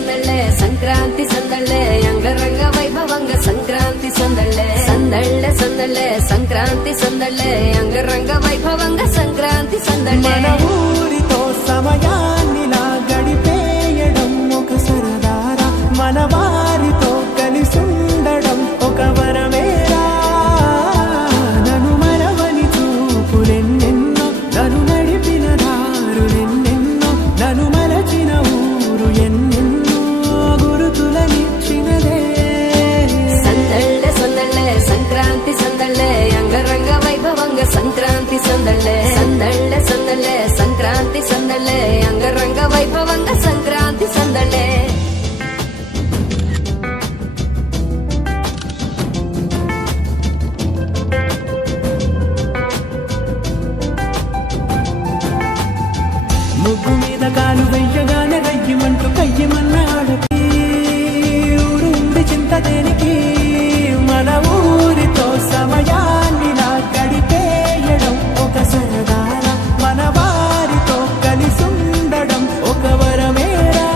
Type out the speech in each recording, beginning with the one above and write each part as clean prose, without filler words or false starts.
సందళ్ళే సంక్రాంతి సందళ్ళే అంగరంగ వైభవంగ సంక్రాంతి సందళ్ళే సందళ్ళే సందళ్ళే సంక్రాంతి సందళ్ళే అంగరంగ వైభవంగ సంక్రాంతి సందళ్ళే మన ఊరితో సమయాన్నిలా గడిపేయడం ఒక సరదారా మన వారితో కలిసుండడం ఒక వరమేరా నన్ను మరవని చూపులెన్నెన్నో నన్ను నడిపిన దారులెన్నెన్నో నన్ను మరచిన ఊరు ఎన్నెన్నో గురుతులనిచ్చినదే సందళ్ళే సందళ్ళే సంక్రాంతి సందళ్ళే అంగరంగ వైభవంగ సంక్రాంతి సందళ్ళే సందళ్ళే సందళ్ళే సంక్రాంతి సందళ్ళే అంగరంగ వైభవంగ సంక్రాంతి సందళ్ళే ముగ్గు మీద కాలు వెయ్యగానే రయ్యమంటూ కయ్యమన్నాడకి ఊరుంది చింత దేనికి మన ఊరితో సమయాన్నిలా గడిపేయడం ఒక సరదారా మన వారితో కలిసుండడం ఒక వరమేరా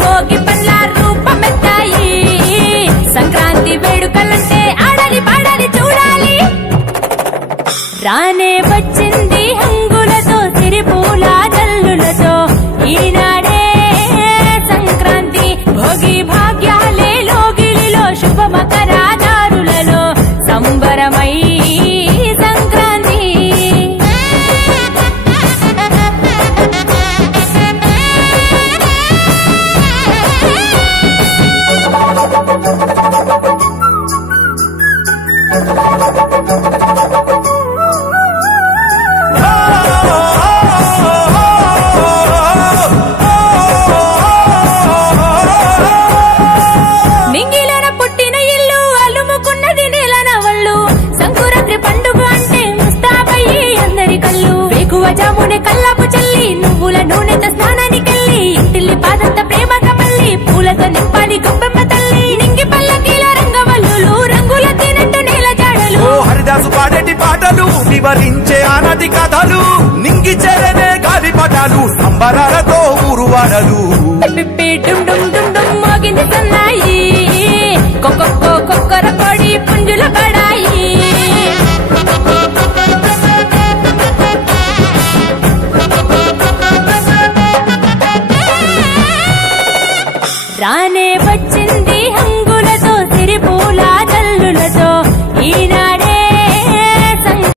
భోగి పళ్ళ రూపమెత్తాయి సంక్రాంతి వేడుకలంటే ఆడాలి పాడాలి చూడాలి రానే వచ్చింది హంగులతో సిరిపూల జల్లులతో ఈనాడే సంక్రాంతి భోగి భాగ్యాలే లోగిలిలో శుభ మకరాదారులలో సంబరమై సంక్రాంతి నింగిలోన పుట్టిన ఇల్లు అలుముకున్నది నెలనవళ్ళు సంకురాత్రి పండుగ అంటే ముస్తాబయ్యి అందరి కళ్ళు వేకువ జామునే కల్లాపు చల్లి నువ్వుల నూనెతో స్నానానికెళ్ళి ఇంటిల్లి పాదంత ప్రేమగా మళ్ళీ పూలతో నింపాలి గొప్పెమ్మ తల్లి నింగి పల్లకీల రంగవల్లులు రంగుల తినట్టు నేల జాడలు హరిదాసు పాడేటి పాటలు వివరించే ఆనాటి కథలు నింగి చెరనే గాలిపటాలు సంబరాలతో ఊరు వాడలు డుమ్ డుమ్ డుమ్ డుమ్ మోగింది సన్నాయి కొక్కొక్కో కొక్కర